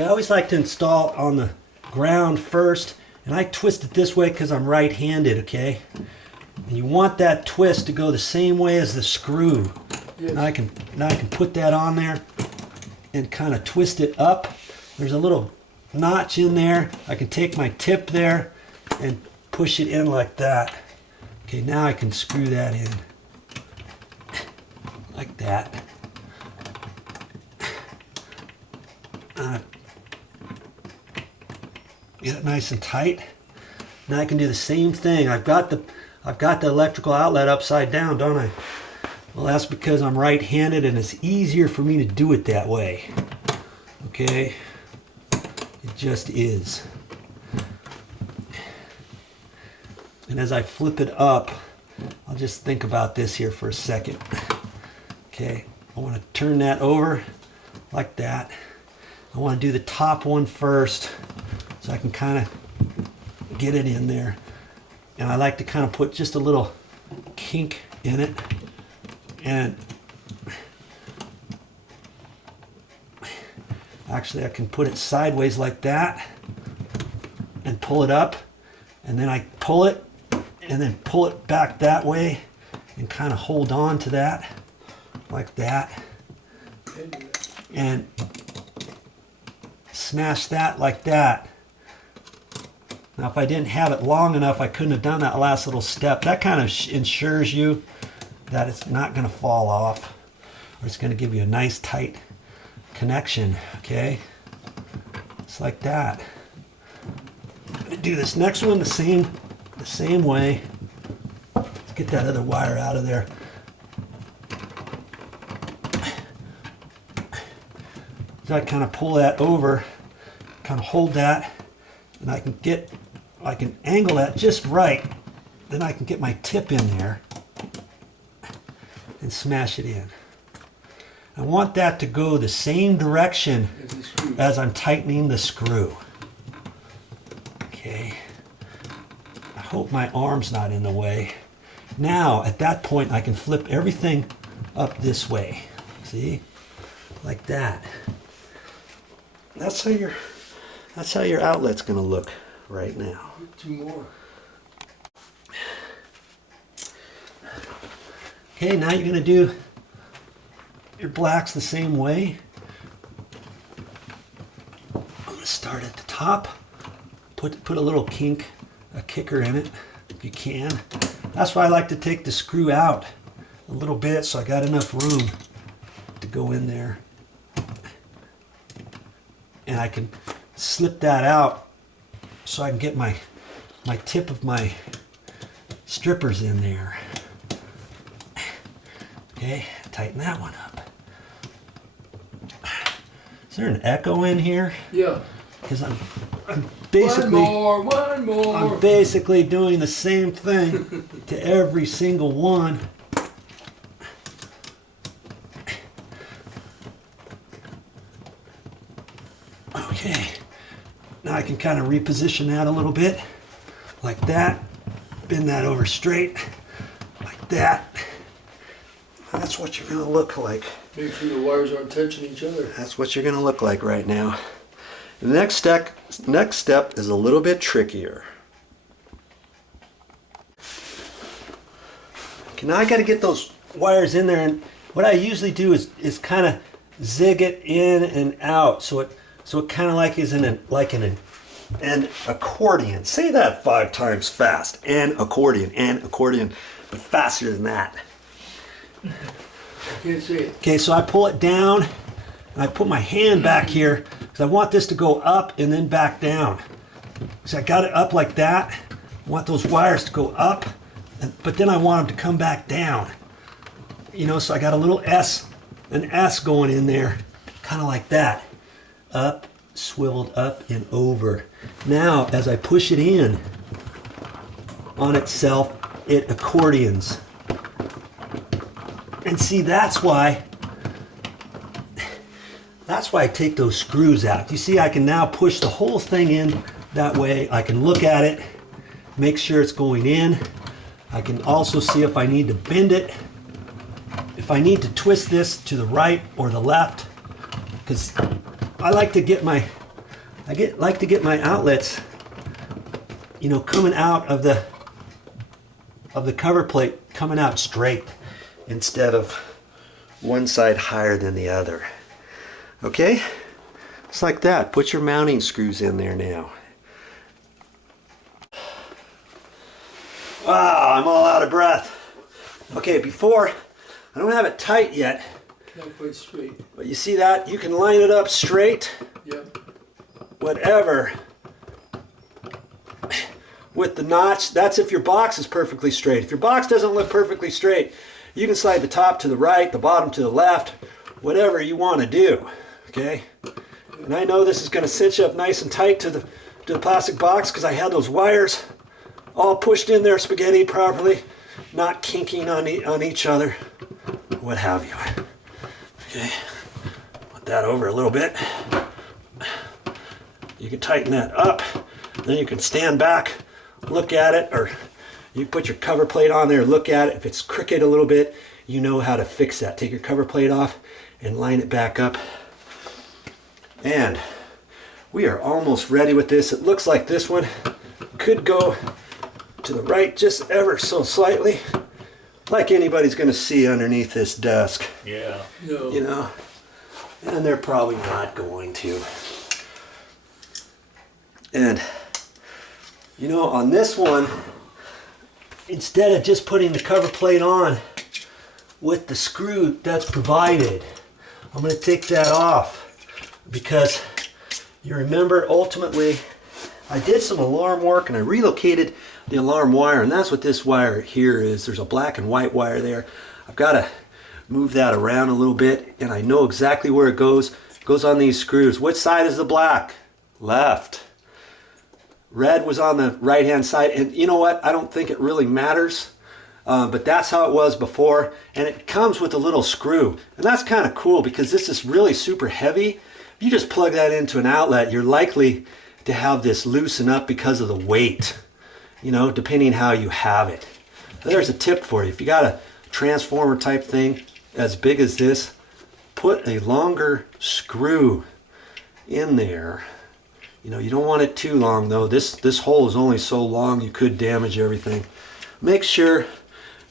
Okay, I always like to install on the ground first, and I twist it this way because I'm right-handed, okay? And you want that twist to go the same way as the screw. Yes. Now I can put that on there and kind of twist it up. There's a little notch in there. I can take my tip there and push it in like that. Okay, now I can screw that in like that. Get it nice and tight. Now I can do the same thing. I've got the electrical outlet upside down, don't I? Well, that's because I'm right-handed and it's easier for me to do it that way. Okay? It just is. And as I flip it up, I'll just think about this here for a second. Okay, I want to turn that over like that. I want to do the top one first so I can kind of get it in there. And I like to kind of put just a little kink in it. And actually I can put it sideways like that and pull it up. And then I pull it and then pull it back that way and kind of hold on to that like that. And smash that like that. Now if I didn't have it long enough, I couldn't have done that last little step. That kind of ensures you that it's not going to fall off, or it's going to give you a nice tight connection. Okay, it's like that. I'm going to do this next one the same way. Let's get that other wire out of there. So I kind of pull that over, kind of hold that, and I can angle that just right. Then I can get my tip in there and smash it in. I want that to go the same direction as I'm tightening the screw. Okay. I hope my arm's not in the way. Now, at that point, I can flip everything up this way. See? Like that. That's how your outlet's going to look right now. Two more. Okay, now you're going to do your blacks the same way. I'm going to start at the top. Put a little kink, a kicker in it if you can. That's why I like to take the screw out a little bit so I got enough room to go in there. And I can slip that out so I can get my tip of my strippers in there. Okay, tighten that one up. Is there an echo in here? Yeah. Because I'm basically one more. I'm basically doing the same thing to every single one. Okay, now I can kind of reposition that a little bit, like that. Bend that over straight, like that. That's what you're going to look like. Make sure the wires aren't touching each other. That's what you're going to look like right now. The next step is a little bit trickier. Okay, now I got to get those wires in there, and what I usually do is kind of zig it in and out, so it kind of like is an accordion. Say that 5 times fast. An accordion, but faster than that. I can't see it. Okay, so I pull it down and I put my hand back here because I want this to go up and then back down. So I got it up like that. I want those wires to go up, but then I want them to come back down. You know, so I got a little an S going in there, kind of like that. Up, swiveled up and over. Now, as I push it in on itself, it accordions. And see, that's why I take those screws out. You see, I can now push the whole thing in that way. I can look at it, make sure it's going in. I can also see if I need to bend it, if I need to twist this to the right or the left, because I like to get my like to get my outlets, you know, coming out of the cover plate, coming out straight instead of one side higher than the other. Okay, just like that. Put your mounting screws in there now. Wow, I'm all out of breath. Okay, before, I don't have it tight yet. Not quite straight. But you see that? You can line it up straight. Yep. Whatever. With the notch, that's if your box is perfectly straight. If your box doesn't look perfectly straight, you can slide the top to the right, the bottom to the left, whatever you want to do. Okay? And I know this is going to cinch up nice and tight to the plastic box because I had those wires all pushed in there spaghetti properly, not kinking on each other, what have you. Okay, put that over a little bit. You can tighten that up, then you can stand back, look at it, or you put your cover plate on there, look at it. If it's crooked a little bit, you know how to fix that. Take your cover plate off and line it back up. And we are almost ready with this. It looks like this one could go to the right just ever so slightly, like anybody's going to see underneath this desk. Yeah. No. You know, and they're probably not going to. And you know, on this one, instead of just putting the cover plate on with the screw that's provided, I'm going to take that off because you remember ultimately I did some alarm work and I relocated the alarm wire, and that's what this wire here is. There's a black and white wire there. I've got to move that around a little bit, and I know exactly where it goes. It goes on these screws. Which side is the black? Left. Red was on the right hand side, and you know what? I don't think it really matters, but that's how it was before, and it comes with a little screw, and that's kind of cool because this is really super heavy. If you just plug that into an outlet, you're likely to have this loosen up because of the weight, you know, depending how you have it. There's a tip for you. If you got a transformer type thing as big as this, put a longer screw in there. You know, you don't want it too long though. This hole is only so long you could damage everything. Make sure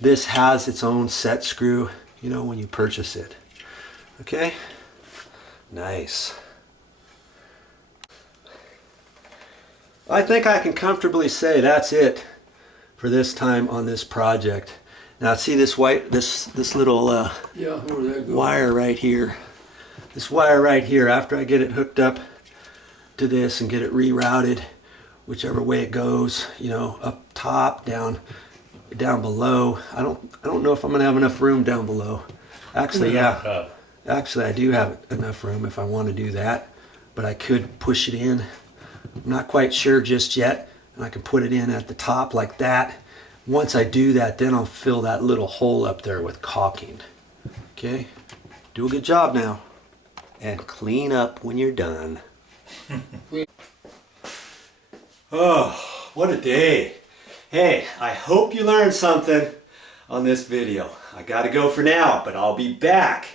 this has its own set screw, you know, when you purchase it. Okay? Nice. I think I can comfortably say that's it for this time on this project. Now see this this little Yeah, where that goes. wire right here. This wire right here, after I get it hooked up to this and get it rerouted, whichever way it goes, you know, up top, down below. I don't know if I'm gonna have enough room down below. Actually, yeah. Actually, I do have enough room if I want to do that, but I could push it in. I'm not quite sure just yet, and I can put it in at the top like that. Once I do that, then I'll fill that little hole up there with caulking. Okay? Do a good job now. And clean up when you're done. Oh, what a day. Hey, I hope you learned something on this video. I gotta go for now, but I'll be back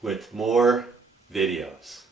with more videos.